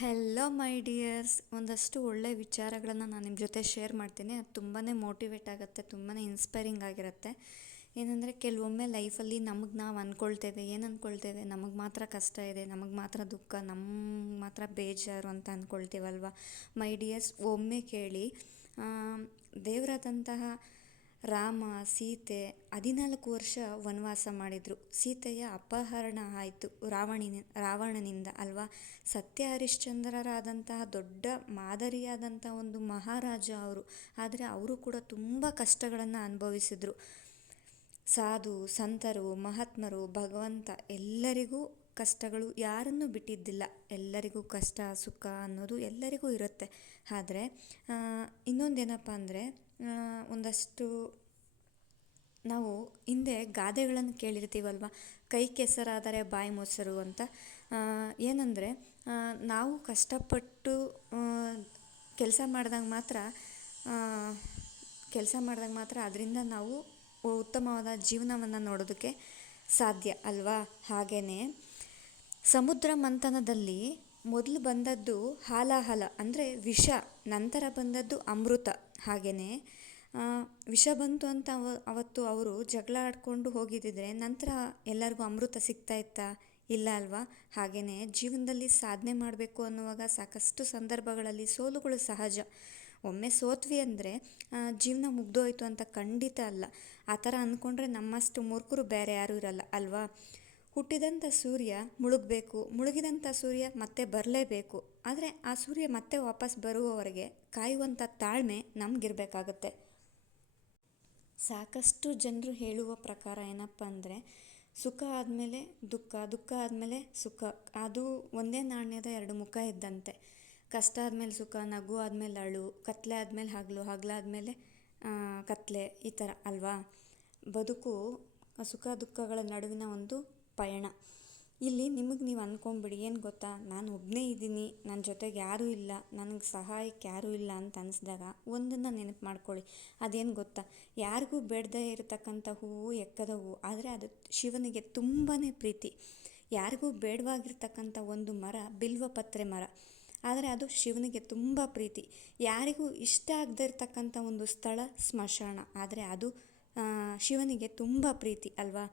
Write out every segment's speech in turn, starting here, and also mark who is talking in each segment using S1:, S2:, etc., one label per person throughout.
S1: Hello ಮೈ dears ಒಂದಷ್ಟು ಒಳ್ಳೆಯ ವಿಚಾರಗಳನ್ನು ನಾನು ನಿಮ್ಮ ಜೊತೆ ಶೇರ್ ಮಾಡ್ತೀನಿ. ಅದು ತುಂಬಾ ಮೋಟಿವೇಟ್ ಆಗುತ್ತೆ ತುಂಬಾ ಇನ್ಸ್ಪೈರಿಂಗ್ ಆಗಿರುತ್ತೆ. ಏನಂದರೆ ಕೆಲವೊಮ್ಮೆ ಲೈಫಲ್ಲಿ ನಮಗೆ ನಾವು ಅಂದ್ಕೊಳ್ತೇವೆ ಏನು ಅಂದ್ಕೊಳ್ತೇವೆ ನಮಗೆ ಮಾತ್ರ ಕಷ್ಟ ಇದೆ, ನಮಗೆ ಮಾತ್ರ ದುಃಖ ನಮ್ಮ ಮಾತ್ರ ಬೇಜಾರು ಅಂತ ಅಂದ್ಕೊಳ್ತೀವಲ್ವ ಮೈ ಡಿಯರ್ಸ್ ಒಮ್ಮೆ ಕೇಳಿ ದೇವರಾದಂತಹ ರಾಮ, ಸೀತೆ ಹದಿನಾಲ್ಕು ವರ್ಷ ವನವಾಸ ಮಾಡಿದರು. ಸೀತೆಯ ಅಪಹರಣ ಆಯಿತು. ರಾವಣಿನ, ರಾವಣನಿಂದ ಅಲ್ವಾ? ಸತ್ಯ ಹರಿಶ್ಚಂದ್ರರಾದಂತಹ ದೊಡ್ಡ ಮಾದರಿಯಾದಂಥ ಒಂದು ಮಹಾರಾಜ ಅವರು. ಆದರೆ ಅವರು ಕೂಡ ತುಂಬ ಕಷ್ಟಗಳನ್ನು ಅನುಭವಿಸಿದರು. ಸಾಧು, ಸಂತರು, ಮಹಾತ್ಮರು, ಭಗವಂತ ಎಲ್ಲರಿಗೂ ಕಷ್ಟಗಳು ಯಾರನ್ನು ಬಿಟ್ಟಿದ್ದಿಲ್ಲ. ಎಲ್ಲರಿಗೂ ಕಷ್ಟ, ಸುಖ ಅನ್ನೋದು ಎಲ್ಲರಿಗೂ ಇರುತ್ತೆ. ಆದರೆ ಇನ್ನೊಂದೇನಪ್ಪ ಅಂದರೆ ಒಂದಷ್ಟು ನಾವು ಹಿಂದೆ ಗಾದೆಗಳನ್ನು ಕೇಳಿರ್ತೀವಲ್ವ? ಕೈ ಕೆಸರಾದರೆ ಬಾಯಿ ಮೊಸರು ಅಂತ. ಏನಂದರೆ ನಾವು ಕಷ್ಟಪಟ್ಟು ಕೆಲಸ ಮಾಡಿದಾಗ ಮಾತ್ರ ಕೆಲಸ ಮಾಡಿದಾಗ ಮಾತ್ರ ಅದರಿಂದ ನಾವು ಉತ್ತಮವಾದ ಜೀವನವನ್ನು ನೋಡೋದಕ್ಕೆ ಸಾಧ್ಯ ಅಲ್ವಾ? ಹಾಗೆಯೇ ಸಮುದ್ರ ಮಂಥನದಲ್ಲಿ ಮೊದಲು ಬಂದದ್ದು ಹಾಲಾಹಲ, ಅಂದರೆ ವಿಷ, ನಂತರ ಬಂದದ್ದು ಅಮೃತ. ಹಾಗೆಯೇ ವಿಷ ಬಂತು ಅಂತ ಅವ, ಅವತ್ತು ಅವರು ಜಗಳ ಆಡಿಕೊಂಡು ಹೋಗಿದ್ದಿದ್ರೆ ನಂತರ ಎಲ್ಲರಿಗೂ ಅಮೃತ ಸಿಗ್ತಾ ಇತ್ತಾ? ಇಲ್ಲ ಅಲ್ವಾ? ಹಾಗೆಯೇ, ಜೀವನದಲ್ಲಿ ಸಾಧನೆ ಮಾಡಬೇಕು ಅನ್ನುವಾಗ ಸಾಕಷ್ಟು ಸಂದರ್ಭಗಳಲ್ಲಿ ಸೋಲುಗಳು ಸಹಜ. ಒಮ್ಮೆ ಸೋತ್ವಿ ಅಂದರೆ ಜೀವನ ಮುಗ್ದೋಯ್ತು ಅಂತ ಖಂಡಿತ ಅಲ್ಲ. ಆ ಥರ ಅಂದ್ಕೊಂಡ್ರೆ ನಮ್ಮಷ್ಟು ಮೂರ್ಖರು ಬೇರೆ ಯಾರೂ ಇರಲ್ಲ, ಅಲ್ವಾ? ಹುಟ್ಟಿದಂಥ ಸೂರ್ಯ ಮುಳುಗಬೇಕು, ಮುಳುಗಿದಂಥ ಸೂರ್ಯ ಮತ್ತೆ ಬರಲೇಬೇಕು. ಆದರೆ ಆ ಸೂರ್ಯ ಮತ್ತೆ ವಾಪಸ್ ಬರುವವರೆಗೆ ಕಾಯುವಂಥ ತಾಳ್ಮೆ ನಮಗಿರಬೇಕಾಗತ್ತೆ. ಸಾಕಷ್ಟು ಜನರು ಹೇಳುವ ಪ್ರಕಾರ ಏನಪ್ಪ ಅಂದರೆ, ಸುಖ ಆದಮೇಲೆ ದುಃಖ ದುಃಖ ಆದಮೇಲೆ ಸುಖ. ಅದು ಒಂದೇ ನಾಣ್ಯದ ಎರಡು ಮುಖ ಇದ್ದಂತೆ. ಕಷ್ಟ ಆದಮೇಲೆ ಸುಖ, ನಗು ಆದಮೇಲೆ ಅಳು, ಕತ್ಲೆ ಆದಮೇಲೆ ಹಗಲು ಹಗಲಾದಮೇಲೆ ಕತ್ಲೆ ಈ ಥರ ಅಲ್ವಾ? ಬದುಕು ಸುಖ ದುಃಖಗಳ ನಡುವಿನ ಒಂದು ಪಯಣ. ಇಲ್ಲಿ ನಿಮಗೆ ನೀವು ಅಂದ್ಕೊಂಬಿಡಿ ಏನು ಗೊತ್ತಾ? ನಾನು ಒಬ್ಬನೇ ಇದ್ದೀನಿ ನನ್ನ ಜೊತೆಗೆ ಯಾರೂ ಇಲ್ಲ, ನನಗೆ ಸಹಾಯಕ್ಕೆ ಯಾರೂ ಇಲ್ಲ ಅಂತ ಅನಿಸ್ದಾಗ ಒಂದನ್ನು ನೆನಪು ಮಾಡ್ಕೊಳ್ಳಿ. ಅದೇನು ಗೊತ್ತಾ? ಯಾರಿಗೂ ಬೇಡದೇ ಇರತಕ್ಕಂಥ ಹೂವು ಎಕ್ಕದ ಹೂವು, ಆದರೆ ಅದು ಶಿವನಿಗೆ ತುಂಬಾ ಪ್ರೀತಿ. ಯಾರಿಗೂ ಬೇಡವಾಗಿರ್ತಕ್ಕಂಥ ಒಂದು ಮರ ಬಿಲ್ವಪತ್ರೆ ಮರ, ಆದರೆ ಅದು ಶಿವನಿಗೆ ತುಂಬ ಪ್ರೀತಿ. ಯಾರಿಗೂ ಇಷ್ಟ ಆಗದೇ ಇರತಕ್ಕಂಥ ಒಂದು ಸ್ಥಳ ಸ್ಮಶಾನ, ಆದರೆ ಅದು ಶಿವನಿಗೆ ತುಂಬ ಪ್ರೀತಿ, ಅಲ್ವಾ?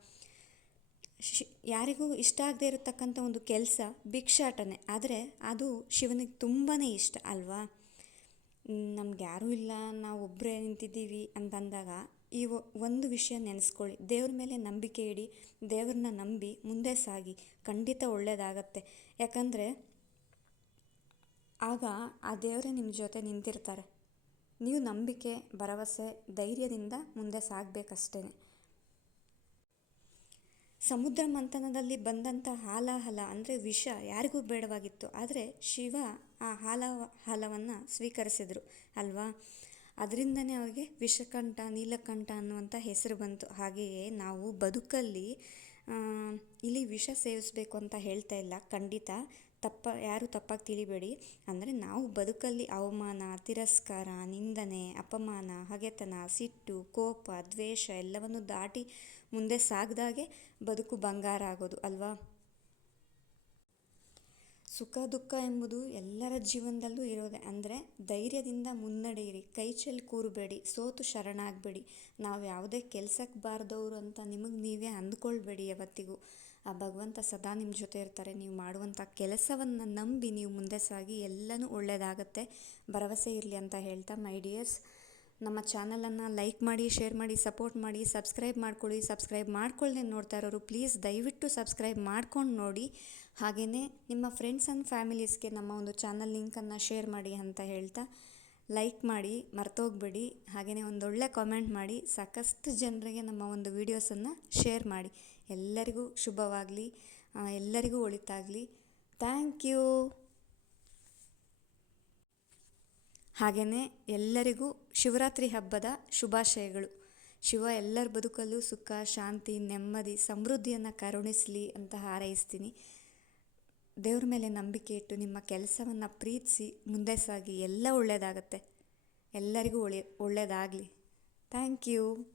S1: ಶಿ, ಯಾರಿಗೂ ಇಷ್ಟ ಆಗದೇ ಇರತಕ್ಕಂಥ ಒಂದು ಕೆಲಸ, ಭಿಕ್ಷಾಟನೆ. ಆದರೆ ಅದು ಶಿವನಿಗೆ ತುಂಬಾ ಇಷ್ಟ, ಅಲ್ವಾ? ನಮ್ಗೆ ಯಾರೂ ಇಲ್ಲ, ನಾವು ಒಬ್ಬರೇ ನಿಂತಿದ್ದೀವಿ ಅಂತಂದಾಗ ಈ ಒಂದು ವಿಷಯ ನೆನೆಸ್ಕೊಳ್ಳಿ. ದೇವ್ರ ಮೇಲೆ ನಂಬಿಕೆ ಇಡಿ, ದೇವ್ರನ್ನ ನಂಬಿ ಮುಂದೆ ಸಾಗಿ. ಖಂಡಿತ ಒಳ್ಳೆಯದಾಗತ್ತೆ ಯಾಕಂದರೆ ಆಗ ಆ ದೇವರೇ ನಿಮ್ಮ ಜೊತೆ ನಿಂತಿರ್ತಾರೆ. ನೀವು ನಂಬಿಕೆ, ಭರವಸೆ, ಧೈರ್ಯದಿಂದ ಮುಂದೆ ಸಾಗಬೇಕಷ್ಟೇ ಸಮುದ್ರ ಮಂಥನದಲ್ಲಿ ಬಂದಂಥ ಹಾಲಾಹಲ ಅಂದರೆ ವಿಷ ಯಾರಿಗೂ ಬೇಡವಾಗಿತ್ತು. ಆದರೆ ಶಿವ ಆ ಹಾಲ ಹಾಲವನ್ನು ಸ್ವೀಕರಿಸಿದರು ಅಲ್ವಾ? ಅದರಿಂದನೇ ಅವರಿಗೆ ವಿಷಕಂಠ, ನೀಲಕಂಠ ಅನ್ನುವಂಥ ಹೆಸರು ಬಂತು. ಹಾಗೆಯೇ ನಾವು ಬದುಕಲ್ಲಿ ಇಲ್ಲಿ ವಿಷ ಸೇವಿಸಬೇಕು ಅಂತ ಹೇಳ್ತಾ ಇಲ್ಲ. ಖಂಡಿತ ತಪ್ಪ, ಯಾರೂ ತಪ್ಪಾಗಿ ತಿಳಿಬೇಡಿ. ಅಂದರೆ ನಾವು ಬದುಕಲ್ಲಿ ಅವಮಾನ, ತಿರಸ್ಕಾರ, ನಿಂದನೆ, ಅಪಮಾನ, ಹಗೆತನ, ಸಿಟ್ಟು, ಕೋಪ, ದ್ವೇಷ ಎಲ್ಲವನ್ನು ದಾಟಿ ಮುಂದೆ ಸಾಗ್ದಾಗೆ ಬದುಕು ಬಂಗಾರ ಆಗೋದು ಅಲ್ವಾ? ಸುಖ, ದುಃಖ ಎಂಬುದು ಎಲ್ಲರ ಜೀವನದಲ್ಲೂ ಇರೋದೆ. ಅಂದರೆ ಧೈರ್ಯದಿಂದ ಮುನ್ನಡೆಯಿರಿ, ಕೈ ಚೆಲ್ಲಿ ಕೂರಬೇಡಿ, ಸೋತು ಶರಣಾಗಬೇಡಿ. ನಾವು ಯಾವುದೇ ಕೆಲಸಕ್ಕೆ ಬಾರದವರು ಅಂತ ನಿಮಗೆ ನೀವೇ ಅಂದ್ಕೊಳ್ಬೇಡಿ ಯಾವತ್ತಿಗೂ. ಆ ಭಗವಂತ ಸದಾ ನಿಮ್ಮ ಜೊತೆ ಇರ್ತಾರೆ. ನೀವು ಮಾಡುವಂಥ ಕೆಲಸವನ್ನು ನಂಬಿ ನೀವು ಮುಂದೆ ಸಾಗಿ ಎಲ್ಲನೂ ಒಳ್ಳೆಯದಾಗತ್ತೆ ಭರವಸೆ ಇರಲಿ ಅಂತ ಹೇಳ್ತಾ ಮೈ ಡಿಯರ್ಸ್. ನಮ್ಮ ಚಾನಲನ್ನು ಲೈಕ್ ಮಾಡಿ, ಶೇರ್ ಮಾಡಿ, ಸಪೋರ್ಟ್ ಮಾಡಿ, ಸಬ್ಸ್ಕ್ರೈಬ್ ಮಾಡ್ಕೊಳ್ಳಿ, ಸಬ್ಸ್ಕ್ರೈಬ್ ಮಾಡ್ಕೊಳ್ಳದೆ ನೋಡ್ತಾ ಇರೋರು ಪ್ಲೀಸ್ ದಯವಿಟ್ಟು ಸಬ್ಸ್ಕ್ರೈಬ್ ಮಾಡ್ಕೊಂಡು ನೋಡಿ. ಹಾಗೆಯೇ ನಿಮ್ಮ ಫ್ರೆಂಡ್ಸ್ ಆ್ಯಂಡ್ ಫ್ಯಾಮಿಲೀಸ್ಗೆ ನಮ್ಮ ಒಂದು ಚಾನಲ್ ಲಿಂಕನ್ನು ಶೇರ್ ಮಾಡಿ ಅಂತ ಹೇಳ್ತಾ ಲೈಕ್ ಮಾಡಿ, ಮರ್ತೋಗ್ಬೇಡಿ. ಹಾಗೆಯೇ ಒಂದೊಳ್ಳೆ ಕಾಮೆಂಟ್ ಮಾಡಿ, ಸಾಕಷ್ಟು ಜನರಿಗೆ ನಮ್ಮ ಒಂದು ವೀಡಿಯೋಸನ್ನು ಶೇರ್ ಮಾಡಿ. ಎಲ್ಲರಿಗೂ ಶುಭವಾಗಲಿ ಎಲ್ಲರಿಗೂ ಒಳಿತಾಗಲಿ. Thank you. ಹಾಗೆಯೇ ಎಲ್ಲರಿಗೂ ಶಿವರಾತ್ರಿ ಹಬ್ಬದ ಶುಭಾಶಯಗಳು. ಶಿವ ಎಲ್ಲರ ಬದುಕಲ್ಲೂ ಸುಖ, ಶಾಂತಿ, ನೆಮ್ಮದಿ, ಸಮೃದ್ಧಿಯನ್ನು ಕರುಣಿಸಲಿ ಅಂತ ಹಾರೈಸ್ತೀನಿ. ದೇವ್ರ ಮೇಲೆ ನಂಬಿಕೆ ಇಟ್ಟು ನಿಮ್ಮ ಕೆಲಸವನ್ನು ಪ್ರೀತಿಸಿ ಮುಂದೆ ಸಾಗಿ ಎಲ್ಲ ಒಳ್ಳೆಯದಾಗತ್ತೆ ಎಲ್ಲರಿಗೂ ಒಳ್ಳೆ ಒಳ್ಳೆಯದಾಗಲಿ ಥ್ಯಾಂಕ್ ಯು.